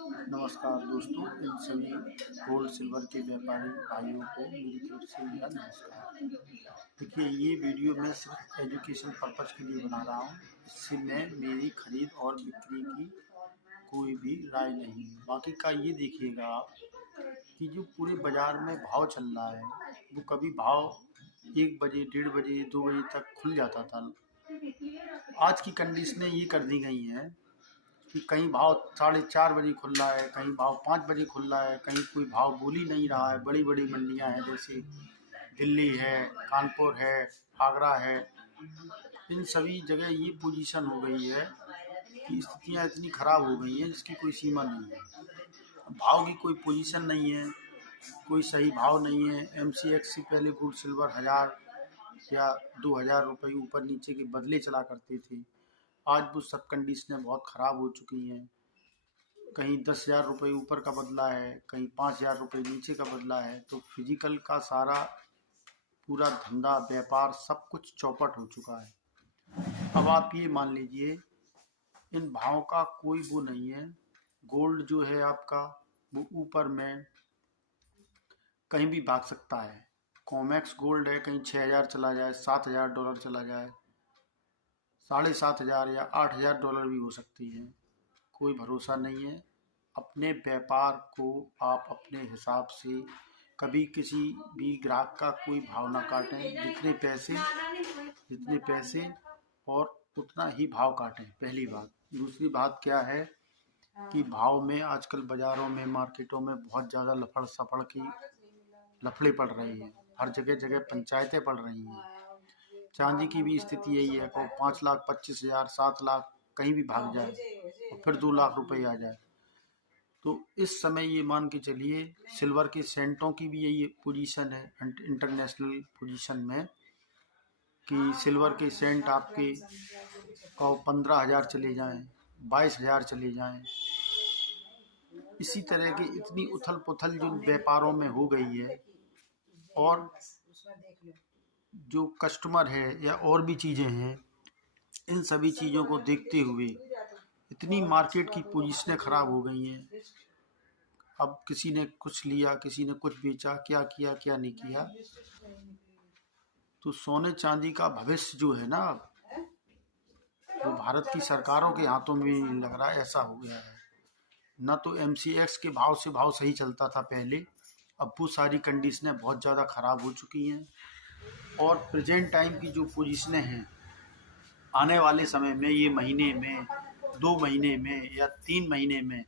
नमस्कार दोस्तों, इन सभी गोल्ड सिल्वर के व्यापारी भाइयों को मेरी तरफ से मेरा नमस्कार। देखिए, ये वीडियो मैं सिर्फ एजुकेशन पर्पज़ के लिए बना रहा हूँ। इससे मैं मेरी खरीद और बिक्री की कोई भी राय नहीं है। बाकी का ये देखिएगा आप कि जो पूरे बाज़ार में भाव चल रहा है, वो कभी भाव 1 बजे, 1:30 बजे, 2 बजे तक खुल जाता था। आज की कंडीशनें ये कर दी गई हैं कि कहीं भाव 4:30 बजे खुल रहा है, कहीं भाव 5 बजे खुल रहा है, कहीं कोई भाव बोल ही नहीं रहा है। बड़ी बड़ी मंडियां हैं, जैसे दिल्ली है, कानपुर है, आगरा है। इन सभी जगह ये पोजीशन हो गई है कि स्थितियां इतनी ख़राब हो गई हैं जिसकी कोई सीमा नहीं है। भाव की कोई पोजीशन नहीं है, कोई सही भाव नहीं है। MCX से पहले गोल्ड सिल्वर 1000 या 2000 रुपये ऊपर नीचे के बदले चला करते थे। आज वो सब कंडीशनें बहुत ख़राब हो चुकी हैं। कहीं 10,000 रुपये ऊपर का बदला है, कहीं 5,000 रुपये नीचे का बदला है। तो फिजिकल का सारा पूरा धंधा व्यापार सब कुछ चौपट हो चुका है। अब आप ये मान लीजिए, इन भावों का कोई वो नहीं है। गोल्ड जो है आपका, वो ऊपर में कहीं भी भाग सकता है। कॉमेक्स गोल्ड है, कहीं 6,000 चला जाए, $7,000 चला जाए, 7,500 या $8,000 भी हो सकती है। कोई भरोसा नहीं है। अपने व्यापार को आप अपने हिसाब से कभी किसी भी ग्राहक का कोई भाव ना काटें। जितने पैसे और उतना ही भाव काटें, पहली बात। दूसरी बात क्या है कि भाव में आजकल बाज़ारों में, मार्केटों में बहुत ज़्यादा लफड़ सफड़ की लफड़े पड़ रही हैं। हर जगह जगह पंचायतें पड़ रही हैं। चांदी की भी स्थिति यही है कि 5,25,000, 7 लाख कहीं भी भाग जाए और फिर 2 लाख रुपए आ जाए। तो इस समय ये मान के चलिए, सिल्वर के सेंटों की भी यही पोजीशन है इंटरनेशनल पोजीशन में, कि सिल्वर के सेंट आपके 15,000 चले जाएं, 22,000 चले जाएं। इसी तरह की इतनी उथल पुथल जो व्यापारों में हो गई है, और जो कस्टमर है या और भी चीज़ें हैं, इन सभी चीज़ों को देखते हुए इतनी मार्केट की पोजीशनें ख़राब हो गई हैं। अब किसी ने कुछ लिया, किसी ने कुछ बेचा, क्या किया क्या नहीं किया। तो सोने चांदी का भविष्य जो है ना, वो भारत की सरकारों के हाथों में नहीं लग रहा है। ऐसा हो गया है। न तो MCX के भाव से भाव सही चलता था पहले। अब वो सारी कंडीशनें बहुत ज़्यादा ख़राब हो चुकी हैं। और प्रेजेंट टाइम की जो पोजीशनें हैं, आने वाले समय में, ये महीने में, 2 महीने में या 3 महीने में